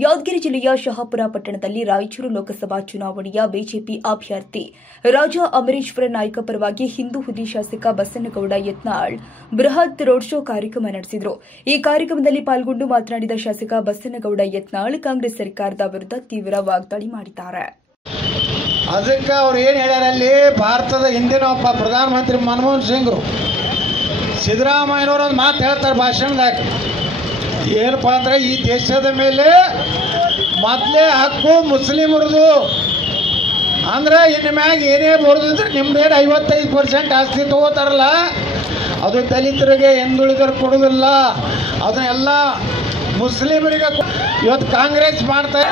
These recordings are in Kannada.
ಯಾದಗಿರಿ ಜಿಲ್ಲೆಯ ಶಹಾಪುರ ಪಟ್ಟಣದಲ್ಲಿ ರಾಯಚೂರು ಲೋಕಸಭಾ ಚುನಾವಣೆಯ ಬಿಜೆಪಿ ಅಭ್ಯರ್ಥಿ ರಾಜಾ ಅಮರೇಶ್ವರ ನಾಯ್ಕ ಪರವಾಗಿ ಹಿಂದೂ ಹುದಿ ಶಾಸಕ ಬಸನಗೌಡ ಯತ್ನಾಳ್ ಬೃಹತ್ ರೋಡ್ ಶೋ ಕಾರ್ಯಕ್ರಮ ನಡೆಸಿದರು. ಈ ಕಾರ್ಯಕ್ರಮದಲ್ಲಿ ಪಾಲ್ಗೊಂಡು ಮಾತನಾಡಿದ ಶಾಸಕ ಬಸನಗೌಡ ಯತ್ನಾಳ್ ಕಾಂಗ್ರೆಸ್ ಸರ್ಕಾರದ ವಿರುದ್ಧ ತೀವ್ರ ವಾಗ್ದಾಳಿ ಮಾಡಿದ್ದಾರೆ. ಅದಕ್ಕೆ ಅವ್ರು ಏನು ಹೇಳ್ಯಾರಲ್ಲಿ, ಭಾರತದ ಹಿಂದಿನ ಒಬ್ಬ ಪ್ರಧಾನಮಂತ್ರಿ ಮನಮೋಹನ್ ಸಿಂಗ್ರು ಸಿದ್ದರಾಮಯ್ಯನವರು ಒಂದು ಮಾತು ಹೇಳ್ತಾರೆ ಭಾಷಣದಾಗ. ಏನಪ್ಪ ಅಂದ್ರೆ, ಈ ದೇಶದ ಮೇಲೆ ಮೊದಲೇ ಹಕ್ಕು ಮುಸ್ಲಿಮರದು, ಅಂದ್ರೆ ಇನ್ನು ಮ್ಯಾಗ ಏನೇ ಬರೋದಿದ್ರೆ ನಿಮ್ದೇನು 55% ಆಸ್ತಿ ತಗೋತಾರಲ್ಲ, ಅದು ದಲಿತರಿಗೆ ಹಿಂದುಳಿದರು ಕೊಡೋದಿಲ್ಲ, ಅದನ್ನೆಲ್ಲ ಮುಸ್ಲಿಮರಿಗೆ ಇವತ್ತು ಕಾಂಗ್ರೆಸ್ ಮಾಡ್ತಾರೆ.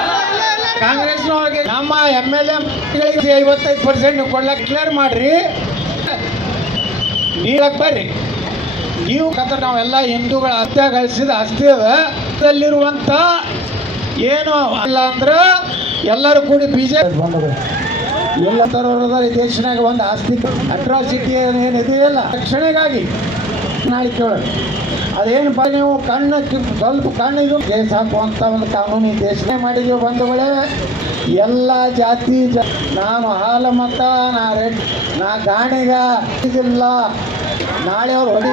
ಕಾಂಗ್ರೆಸ್ನವ್ರಿಗೆ ನಮ್ಮ MLA 55% ಕೊಡ್ಲಕ್ಕೆ ಕ್ಲಿಯರ್ ಮಾಡ್ರಿ, ನೀಡಕ್ಕೆ ಬರ್ರಿ. ನೀವು ಕತ್ರ ನಾವೆಲ್ಲ ಹಿಂದೂಗಳ ಹತ್ಯೆ ಗಳಿಸಿದ ಆಸ್ತಿ ಅದಲ್ಲಿರುವಂಥ ಏನು ಅಲ್ಲ ಅಂದ್ರೆ ಎಲ್ಲರೂ ಕೂಡಿ ಬಿಜೆಪಿ ಬಂದರು. ಎಲ್ಲ ಥರದ ಈ ದೇಶನಾಗ ಒಂದು ಆಸ್ತಿ ಅಟ್ರಾಸಿಟಿ ಏನಿದೆಯಲ್ಲ ರಕ್ಷಣೆಗಾಗಿ ನಾಳೆ ಕೇಳೋದು ಅದೇನಪ್ಪ, ನೀವು ಸ್ವಲ್ಪ ಕಣ್ಣಿದು ಕೇಸ್ ಹಾಕುವಂಥ ಒಂದು ಕಾನೂನು ಈ ದೇಶನೇ ಮಾಡಿದೀವಿ ಬಂಧುಗಳೇ. ಎಲ್ಲ ಜಾತಿ ನಾನು ಹಾಲು ಮತ ನಾ ಗಾಣಿಗ ಇದಿಲ್ಲ, ನಾಳೆ ಅವ್ರು ಹೊಡಿ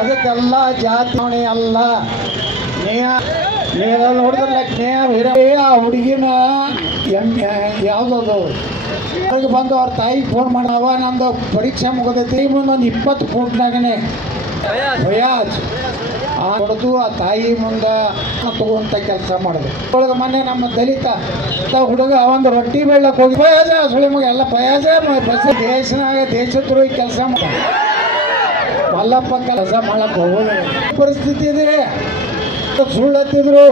ಅದಕ್ಕೆಲ್ಲ ಜಾತಿ ಅಲ್ಲ. ನೀವೆಲ್ಲ ನೋಡಿದ್ರೆ ಆ ಹುಡುಗಿನ ಯಾವುದದು ಅವ್ರಿಗೆ ಬಂದು ಅವ್ರ ತಾಯಿಗೆ ಫೋನ್ ಮಾಡವ, ನಮ್ದು ಪರೀಕ್ಷೆ ಮುಗಿದೈತಿ, ಮುಂದೊಂದು 20 ಫೂಟ್ನಾಗನೆ ಭಯಾಜ್ ಹೊಡೆದು ಆ ತಾಯಿ ಮುಂದೆ ತಗೋಂಥ ಕೆಲಸ ಮಾಡೋದು. ಒಳಗೆ ಮೊನ್ನೆ ನಮ್ಮ ದಲಿತ ಹುಡುಗ ಒಂದು ರೊಟ್ಟಿ ಬೆಳ್ಳಕ್ಕೆ ಹೋಗಿ ಭಯಾಜ ಸುಳಿ ಮಗ ಎಲ್ಲ ಭಯಾಜ ಬಸ್ ದೇಶನಾಗ ದೇಶದ್ರೋಹಿ ಕೆಲಸ ಮಾಡ ಮಲ್ಲಪ್ಪ ಕೆಲಸ ಮಾಡಕ್ಕೆ ಹೋಗೋದು ಪರಿಸ್ಥಿತಿ ಇದೆ. ಸುಳ್ಳು ಹತ್ತಿದ್ರು,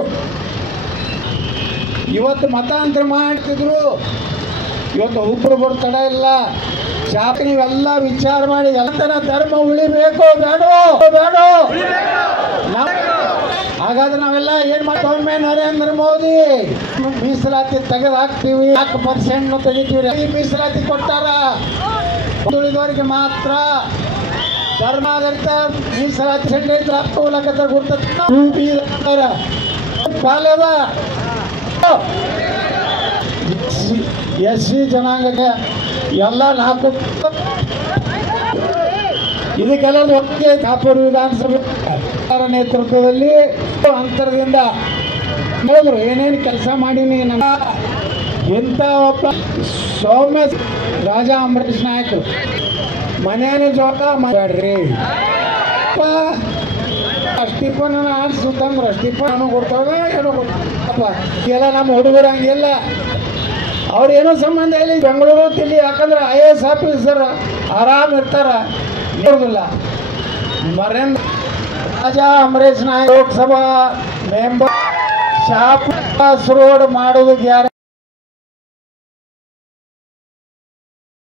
ಇವತ್ತು ಮತಾಂತರ ಮಾಡ್ತಿದ್ರು, ಇವತ್ತು ಒಬ್ಬರು ತಡ ಇಲ್ಲ. ಶಾಪ ನೀವೆಲ್ಲ ವಿಚಾರ ಮಾಡಿ ಎಲ್ಲ ಧರ್ಮ ಉಳಿಬೇಕು ಬೇಡೋ ಹಾಗಾದ್ರೆ ನಾವೆಲ್ಲ ಏನ್ ಮಾಡ್ತೀವಿ, ನರೇಂದ್ರ ಮೋದಿ ಮೀಸಲಾತಿ ತೆಗೆದು ಹಾಕ್ತೀವಿ, 4% ತೆಗಿತೀವಿ. ಈ ಮೀಸಲಾತಿ ಕೊಟ್ಟಾರ ಉಳಿದವರಿಗೆ ಮಾತ್ರ ಧರ್ಮಾಧಾರಿತ ಮೀಸಲಾತಿ ಹಾಕೋಲಕತ್ತ ಗುರ್ತಾರ ಪಾಲದ SC ಜನಾಂಗಕ್ಕೆ ಎಲ್ಲ 4 ಇದಕ್ಕೆಲ್ಲ ಒಟ್ಟಿಗೆ ಕಾಪೂರು ವಿಧಾನಸಭೆ ನೇತೃತ್ವದಲ್ಲಿ ಅಂತರದಿಂದ ಹೇಳಿದ್ರು ಏನೇನು ಕೆಲಸ ಮಾಡೀನಿ. ಇಂಥ ಒಬ್ಬ ಸೌಮ್ಯ ರಾಜಾ ಅಮರೇಶ್ ನಾಯ್ಕರು ಮನೇನ ಜೋಟ ಮಾಡ್ರಿ, ಸ್ಟಿಫನ್ ಆಡ್ಸುತ್ತಂದ್ರೆ ಸ್ಟಿಫನ್ ಕೊಡ್ತಾವ ಏನೋ ಕೊಡ್ತಪ್ಪ. ಎಲ್ಲ ನಮ್ಮ ಹುಡುಗರು ಹಂಗೆಲ್ಲ ಅವ್ರೇನೋ ಸಂಬಂಧ ಇಲ್ಲ. ಬೆಂಗಳೂರು ತಿಳಿ ಯಾಕಂದ್ರೆ IAS ಆಫೀಸರ್ ಆರಾಮ್ ಇರ್ತಾರ, ಇರೋದಿಲ್ಲ. Raja Amaresh Naik Lok Sabha member shop road ಮಾಡೋದು ಗ್ಯಾರಂಟಿ.